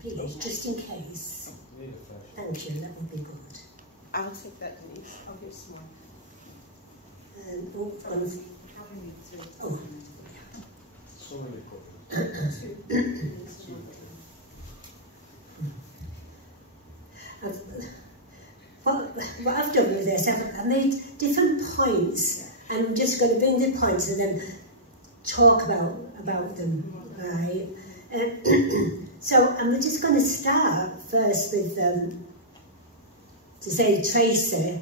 Please, just in case. Thank you, that would be good. I'll take that, please. I'll give some more. What I've done with this, I've made different points, and I'm just going to bring the points and then talk about them, right? So I'm just going to start first with, to say Tracy.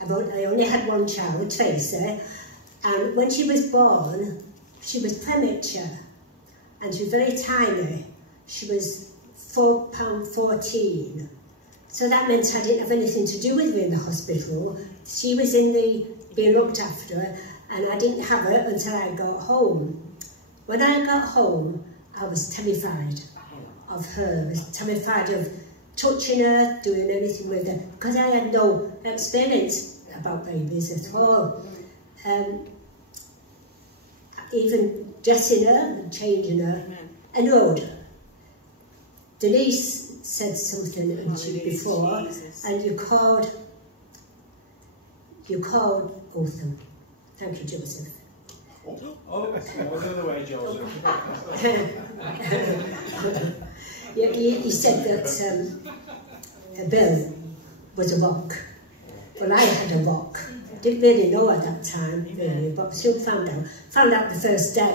I only had one child, Tracy, and when she was born, she was premature, and she was very tiny. She was £4.14. So that meant I didn't have anything to do with her in the hospital. She was being looked after, and I didn't have her until I got home. When I got home, I was terrified of her. I was terrified of touching her, doing anything with her, because I had no experience about babies at all. Even dressing her and changing her. And Rhoda, Denise said something to you before, Jesus. And you called Otham. Thank you, Joseph. Oh, another way, Joseph. You said that Bill was a rock. Well, I had a rock. Didn't really know at that time, really, but soon found out. Found out the first day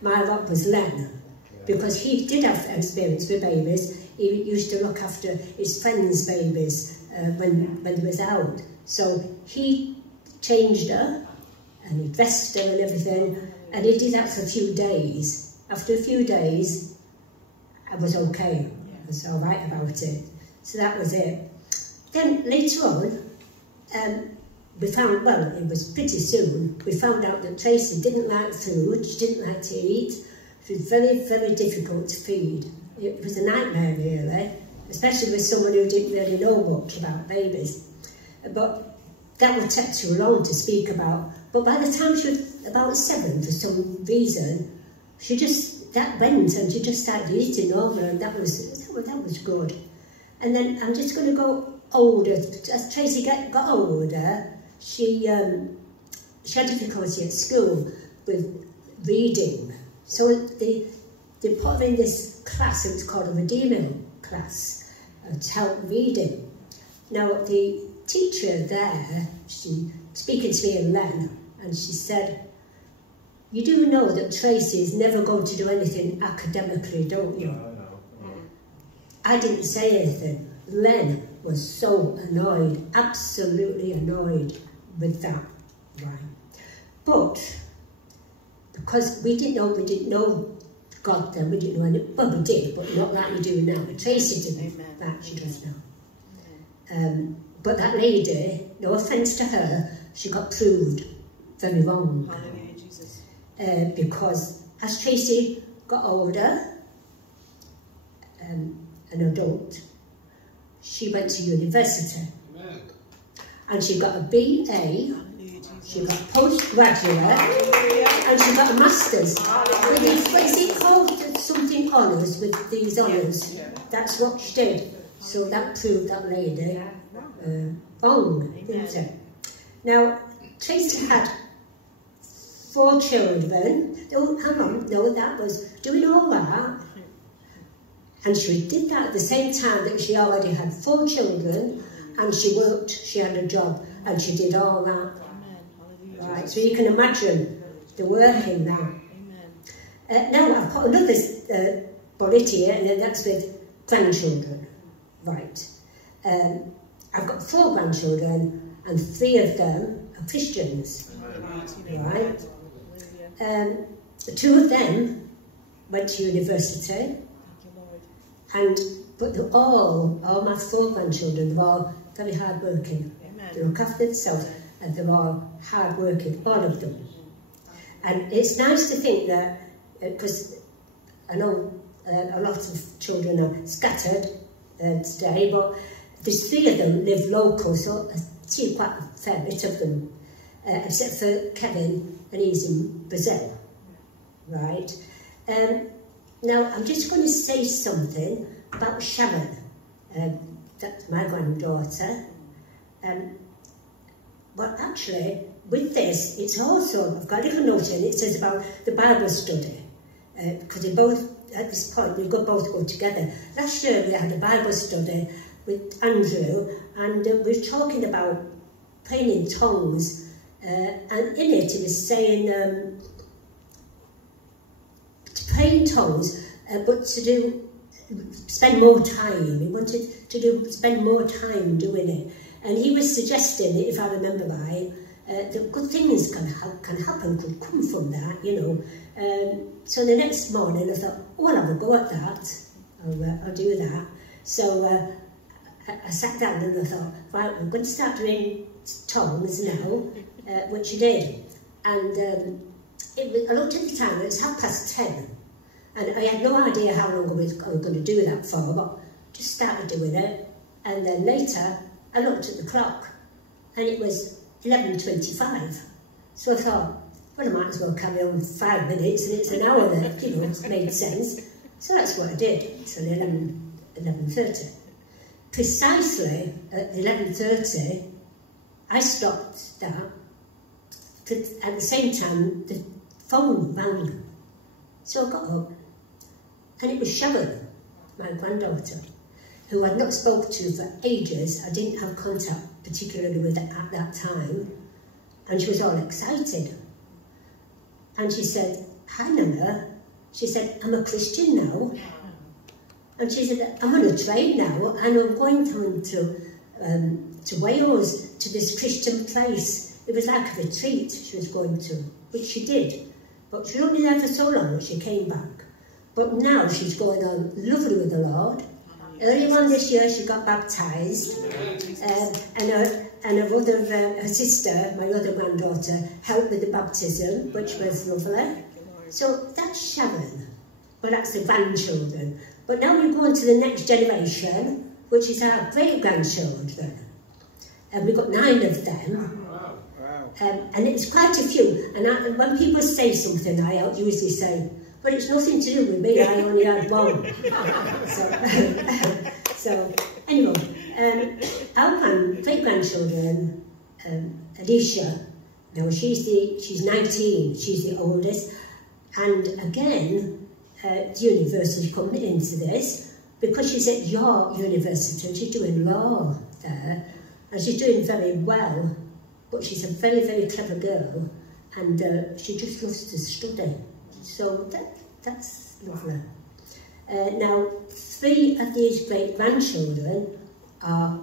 my rock was Len, because he did have experience with babies. He used to look after his friends' babies when they was out. So he changed her, and he dressed her and everything, and he did that for a few days. After a few days, I was okay. I was all right about it. So that was it. Then later on, we found, well, it was pretty soon, we found out that Tracy didn't like food, she didn't like to eat. It was very, very difficult to feed. It was a nightmare, really, especially with someone who didn't really know much about babies. But that would take too long to speak about. But by the time she was about 7, for some reason, that went, and she just started eating over, and that was good. And then I'm just going to go older. As Tracy got older, she had difficulty at school with reading. So they put her in this class, it was called a redeeming class, to help reading. Now the teacher there, she speaking to me and Len, and she said, "You do know that Tracy is never going to do anything academically, don't you?" No. I didn't say anything. Len was so annoyed, absolutely annoyed with that, right? But because we didn't know God then, we didn't know any, well, we did, but not like we do now. Tracy didn't, that she does now. But that lady, no offence to her, she got proved very wrong. Hallelujah, Jesus. Because as Tracy got older, an adult, she went to university. Amen. And she got a BA, she got postgraduate, and she got a master's. What is it called? Something honours with these honours. That's what she did. So that proved that lady wrong, didn't it? Now, Tracy had 4 children. Oh, hang on, no, that was doing all that. And she did that at the same time that she already had 4 children, and she worked, she had a job, and she did all that. Right, so you can imagine the work in that. Now I've got another bullet here, and then that's with grandchildren. Right. I've got 4 grandchildren, and 3 of them are Christians. Right. 2 of them went to university. But they're all my 4 grandchildren, they're all very hard working. They look after themselves, and they're all hard working, all of them. And it's nice to think that, because I know a lot of children are scattered today, but there's 3 of them live local, so I see quite a fair bit of them, except for Kevin, and he's in Brazil, right? Now, I'm just going to say something about Sharon, that's my granddaughter. Well, actually, with this, it's also, I've got a little note in, it says about the Bible study, because we both, at this point, we both go together. Last year, we had a Bible study with Andrew, and we were talking about praying in tongues, and in it, he was saying to pray in tongues, but to spend more time. He wanted to spend more time doing it. And he was suggesting, if I remember right, that good things can happen, could come from that, you know. So the next morning I thought, oh, I'll have a go at that. I'll do that. So I sat down and I thought, right, I'm going to start doing tongues now, which I did. And I looked at the time, it was 10:30. And I had no idea how long I was going to do that for, but just started doing it. And then later, I looked at the clock, and it was 11:25. So I thought, well, I might as well carry on 5 minutes, and it's an hour left, you know, it made sense. So that's what I did, till 11:30. Precisely at 11:30, I stopped that. At the same time, the phone rang. So I got up, and it was Sharon, my granddaughter, who I'd not spoken to for ages. I didn't have contact particularly with her at that time, and she was all excited. And she said, hi Nana, she said, I'm a Christian now. And she said, I'm on a train now, and I'm going to Wales, to this Christian place. It was like a retreat she was going to, which she did. But she was only there for so long that she came back. But now she's going on lovely with the Lord. Earlier on this year, she got baptised, and her sister, my other granddaughter, helped with the baptism, which was lovely. So that's Sharon, but that's the grandchildren. But now we go on to the next generation, which is our great-grandchildren. And we've got 9 of them. And it's quite a few. And when people say something, I usually say, but it's nothing to do with me, I only had 1. So anyway, our great-grandchildren, Alicia, now she's 19, she's the oldest, and again, the university come into this, because she's at York University, and she's doing law there, and she's doing very well, but she's a very, very clever girl, and she just loves to study. So that's lovely. Now, 3 of these great-grandchildren are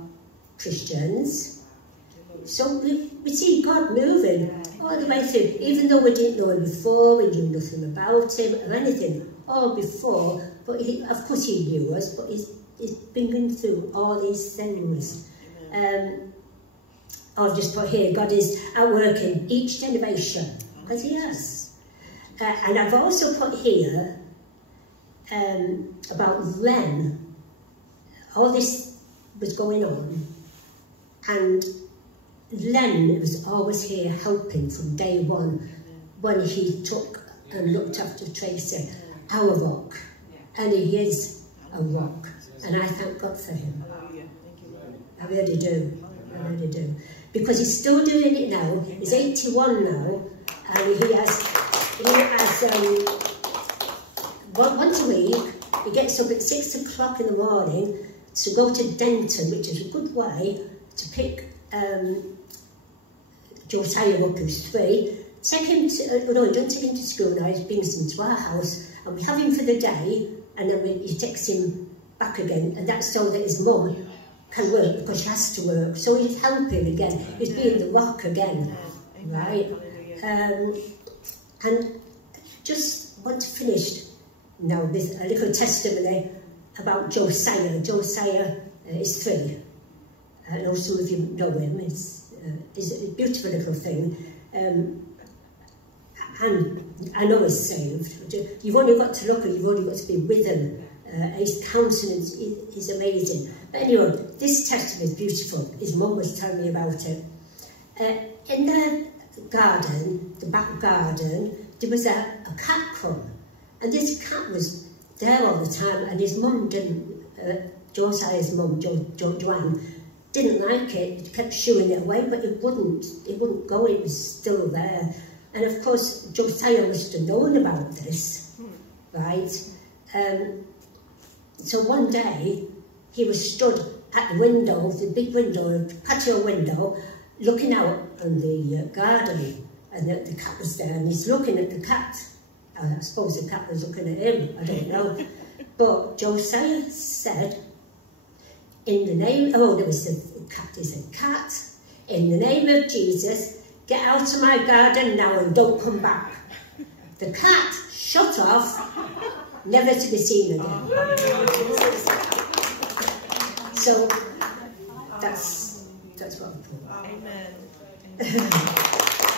Christians. So we see God moving all the way through, even though we didn't know him before, we knew nothing about him or anything, all before, but of course he knew us, but he's bringing through all these things. I've just put here, God is at work in each generation, because he has. And I've also put here about when all this was going on, and Len was always here helping from day one, when he took and looked after Tracy, our rock, and he is a rock, and I thank God for him. I really do, I really do, because he's still doing it now. He's 81 now, and he has once a week, he gets up at 6 o'clock in the morning to go to Denton, which is a good way, to pick Josiah up, who's 3. Take him to, no, don't take him to school now, he brings him to our house, and we have him for the day, and then he takes him back again, and that's so that his mum can work, because she has to work. So he's helping again, he's being the rock again, right? And just want to finish now with a little testimony about Josiah. Josiah is 3. I know some of you know him. He's a beautiful little thing. And I know he's saved. You've only got to look and you've only got to be with him. His countenance is amazing. But anyway, this testimony is beautiful. His mum was telling me about it. In the garden, the back garden, there was a cat come. And this cat was there all the time, and his mum didn't, Josiah's mum, Joanne, didn't like it. He kept shooing it away, but it wouldn't go, it was still there. And of course, Josiah must have known about this, right? So one day, he was stood at the window, the big window, the patio window, looking out on the garden, and the cat was there, and he's looking at the cat. I suppose the cat was looking at him, I don't know. But Josiah said, in the name, oh, there was the cat, he said, "Cat, in the name of Jesus, get out of my garden now and don't come back." The cat shut off, never to be seen again. So that's what I thought. Amen.